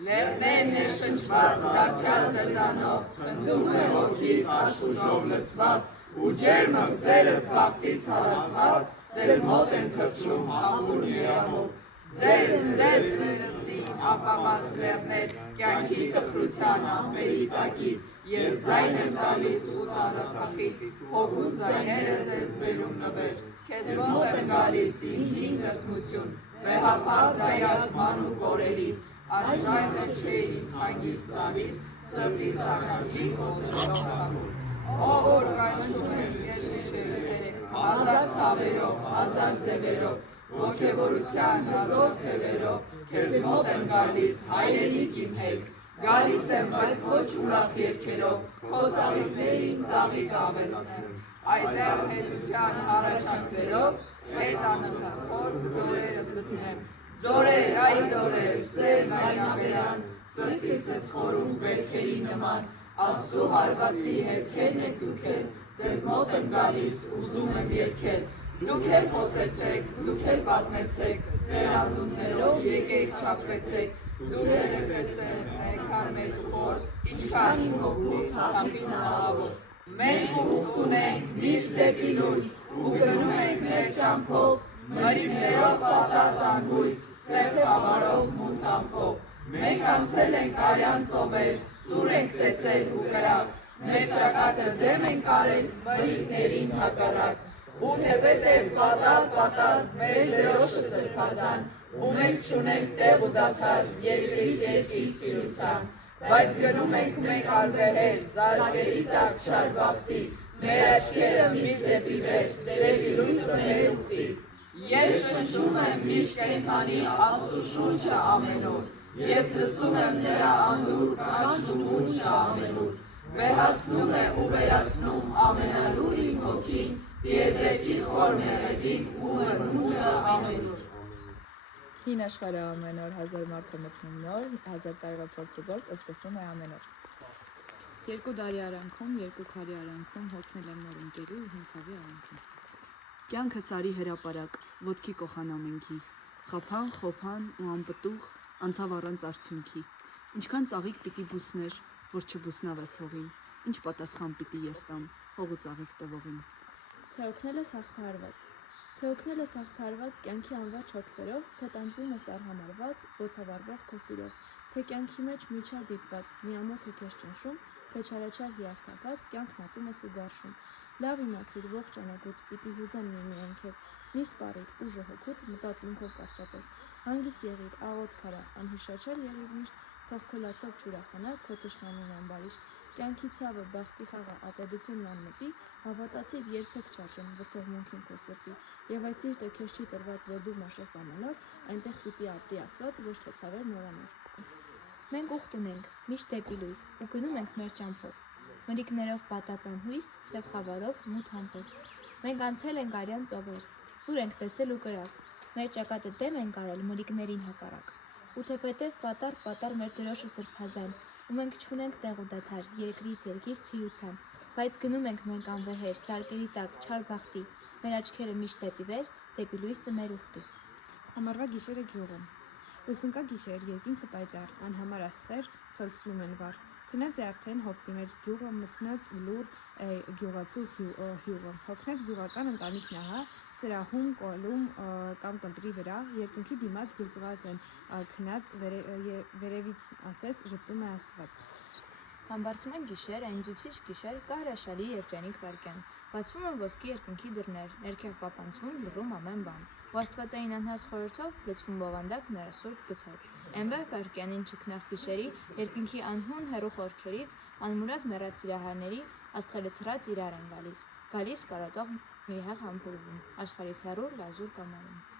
Լեռներն է շնչված, դարձյալ ձեզանով, խնդում է հոգիս աշխուժով լցված, ու ջերմը ձերս բախտից հալածված, ձեզ մոտ են թռչում աղուր երամով։ Ձեզ ներստին ապամած լեռներ, կյանքի տխրության աղբերի տակից, ես ձայն եմ տալիս ու ծանոթախից, հոգու ձայները ձեզ բերում նվեր, քեզ մոտ եմ գալիս իմ հին տրտմություն, վեհապար դայակ մանուկ օրերիս, անժայն վերջեր ինձ հանգիստ տալիս, սրտի սակաշտի խոսելով հագուր։ Ով որ կանչում ես ես գիշերցերեք, հազար ցավերով, հազար ձևերով, ոգևորության հազով թևերով, քեզ մոտ եմ գալիս, հայրենիք իմ հետ, գալիս եմ, բայց ոչ ուրախ երգերով, քո ծաղիկներին ծաղիկ ավելցնեմ, այդեղ հետության հառաչանքներով, հետ անընդհատ ձորերը լցնեմ, ձորեր, այ ձորեր, սերն այնաբերան, սրտիս ես խորում վերքերի նման, Աստծու հարվածի հետքերն եք դուք էլ, ձեզ մոտ եմ գալիս, ուզում եմ երգել, դուք էլ խոսեցեք, դուք էլ պատմեցեք, ձեր անուններով եկեք չափվեցեք, դուք էլ եք տեսել, այնքան մեծ խոր, ինչքան իմ հոգու թափից նահավոր։ Մենք ուխտ ունենք միշտ դեպի լույս, ու գնում ենք մեր ճամփով, մրրիկներով պատած անհույս, սև խավարով մութ ամպով։ Մենք անցել ենք արյան ծովեր, սուր ենք տեսել ու կրակ, մեր ճակատը դեմ ենք արել մրրիկներին հակառակ, ու թեպետև պատար, մեր դրոշը սրբազան, ու մենք չունենք տեղ ու դադար, երկրից երկիր ծյուրության, բայց գնում ենք մեկ արվեհեր, զարկերի տակ չար բախտի, մեր աչքերը միշտ դեպի վեր, դեպի լույսը մեր ուխտի։ Ես շնչում եմ միշտ կենդանի Աստծու շունչը ամեն օր, ես լսում եմ նրա անդուր կանչում ուղճը ամենուր, վեհացնում է ու վերացնում ամենալուր իմ հոգին, տիեզերքի խոր մեղեդին ու մրմունջը ամենուր։ Հին աշխարհը ամեն օր, հազար մարդ է մտնում նոր, հազար տարվա փորձուգործ սկսում է ամեն օր։ Երկու դարի արանքում, երկու քարի արանքում հոգնել եմ նոր ընկելու ու հենց հավի արանքում։ Կյանքը սարի հրապարակ, ոտքի կոխան ամենքի, խափան, խոփան ու անպտուղ, անցավ առանց արդյունքի, ինչքան ծաղիկ պիտի բուսներ, որ չբուսնավես հողին, ինչ պատասխան պիտի ես տամ, հող ու ծաղիկ տվողին։ Թե օգնել ես հաղթահարված կյանքի անվաճ հոգսերով, թե տանջվում ես արհամարված, ոցավառվող քո սիրով, թե կյանքի մեջ միջա դիպված, միամոտ է քեզ ճնշում, թե չարաչար հիասթափված, կյանքն ատում ես ու գարշում։ Լավ իմացիր ողջ անագուտ, պիտի հուզեն միմիայն քեզ, մի սպառիր ուժը հոգուտ, մտածմունքով կարճատես, հանգիստ եղիր, աղոտ քարա, անհիշաչար եղիր միշտ, թող քո լացով չուրախանա, քո թշնամին անբարիշ, կյանքի ցավը, բախտի խաղը, ատելությունն անմտի, հավատացիր երբեք չարժեն վրդովմունքին քո սրտի, եւ այդ սիրտը քեզ չի տրված, որ դու մաշես ամեն օր, այնտեղ պիտի ապրի Աստված, ոչ թե ցավեր նորանոր։ Մենք ուխտ ունենք միշտ դեպի լույս ու գնում ենք մեր ճամփով, մրրիկներով պատած անհույս, սև խավարով մութ ամպով։ Մենք անցել ենք արյան ծովեր, սուր ենք տեսել ու կրակ, մեր ճակատը դեմ ենք արել մրրիկներին հակառակ, ու թեպետև պատար մեր դրոշը սրբազան, ու մենք չունենք տեղ ու դադար, երկրից երկիր ծյուրության, բայց գնում ենք մենք անվեհեր, զարկերի տակ, չար բախտի, մեր աչքերը միշտ դեպի վեր, դեպի լույսը մեր ուխտի։ Ամառվա գիշերը գյուղում։ Լուսնկա գիշեր, երկինքը պայծառ, անհամար աստղեր ցոլցնում են վառ։ Քնած է արդեն հովտի մեջ գյուղը, մտցնած լուր գյուղացու հյուղը։ Հոգնած գյուղական ընտանիքն ահա, սրահում, կոլում կամ կնտրի վրա, երկնքի դիմաց գրկված են քնած, վերևից ասես ժպտում է Աստված։ Համբարձում են գիշեր, այնջուցիչ գիշեր, կա հրաշալի երջանիկ վայրկյան, բացվում են ոսկի երկնքի դռներ, ներքև պապանձվում լռում ամեն բան, ու աստվածային անհաս խորհրդով լցվում բովանդակ նրա սուրբ գցով։ Էնվեր վայրկյանին չքնաղ գիշերի, երկնքի անհուն հեռու խորքերից, անմուրազ մեռած սիրահարների, աստղերը թռած իրար են գալիս կարոտող մի հեղ համբուրվում, աշխարհից հեռու լազուր կամարում։